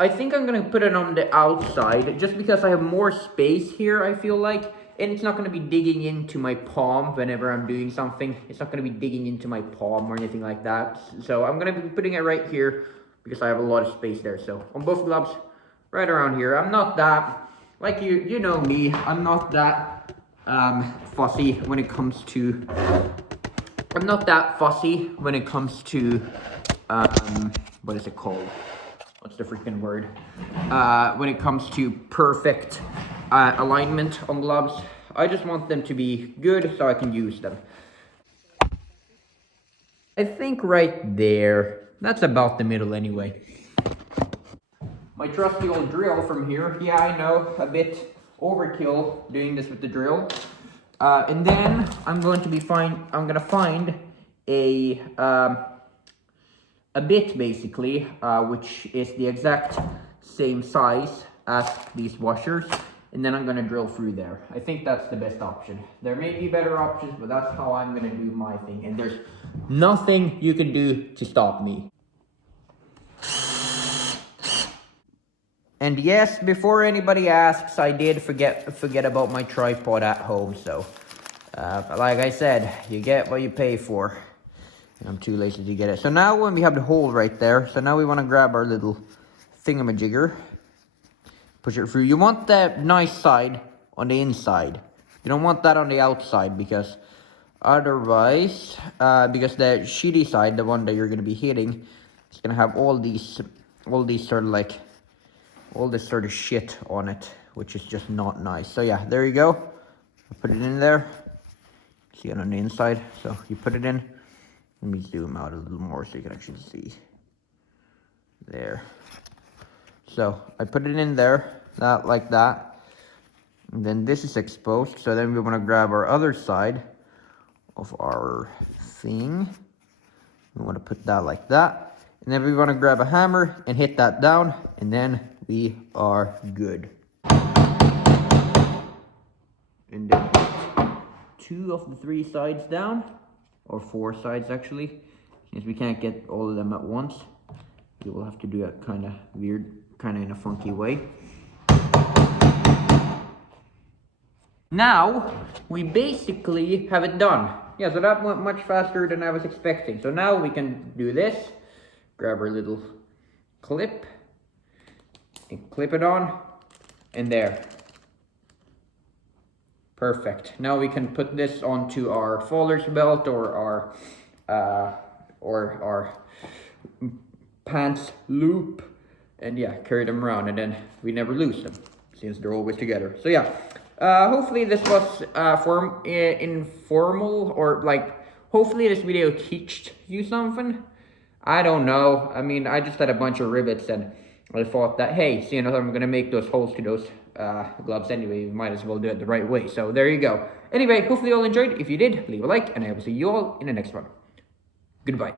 I think I'm gonna put it on the outside just because I have more space here, I feel like. And it's not gonna be digging into my palm whenever I'm doing something. It's not gonna be digging into my palm or anything like that. So I'm gonna be putting it right here because I have a lot of space there. So on both gloves, right around here. I'm not that, like you know me, I'm not that fussy when it comes to, what is it called? What's the freaking word? When it comes to perfect alignment on gloves. I just want them to be good so I can use them. I think right there, that's about the middle anyway. My trusty old drill from here. Yeah, I know, a bit overkill doing this with the drill. And then I'm gonna find a bit basically, which is the exact same size as these washers, and then I'm gonna drill through there. I think that's the best option. There may be better options, but that's how I'm gonna do my thing, and there's nothing you can do to stop me. And yes, before anybody asks, I did forget about my tripod at home, so like I said, you get what you pay for. And I'm too lazy to get it. So now when we have the hole right there, so now we want to grab our little thingamajigger, push it through. You want that nice side on the inside. You don't want that on the outside because otherwise, because the shitty side, the one that you're going to be hitting, is going to have all these sort of like, all this sort of shit on it, which is just not nice. So yeah, there you go. Put it in there. See it on the inside. So you put it in. Let me zoom out a little more so you can actually see. There. So I put it in there, like that. And then this is exposed. So then we want to grab our other side of our thing. We want to put that like that. And then we want to grab a hammer and hit that down. And then we are good. And then 2 of the 3 sides down. Or 4 sides actually, since we can't get all of them at once. We will have to do it kind of weird, kind of in a funky way. Now, we basically have it done. Yeah, so that went much faster than I was expecting. So now we can do this, grab our little clip, and clip it on, and there. Perfect. Now we can put this onto our faller's belt or our pants loop, and yeah, carry them around, and then we never lose them since they're always together. So yeah, hopefully this was informal, or like hopefully this video teached you something. I don't know. I mean, I just had a bunch of rivets and I thought that, hey, seeing as I'm gonna make those holes to those gloves anyway, you might as well do it the right way. So there you go. Anyway, hopefully you all enjoyed. If you did, leave a like, and I will see you all in the next one. Goodbye.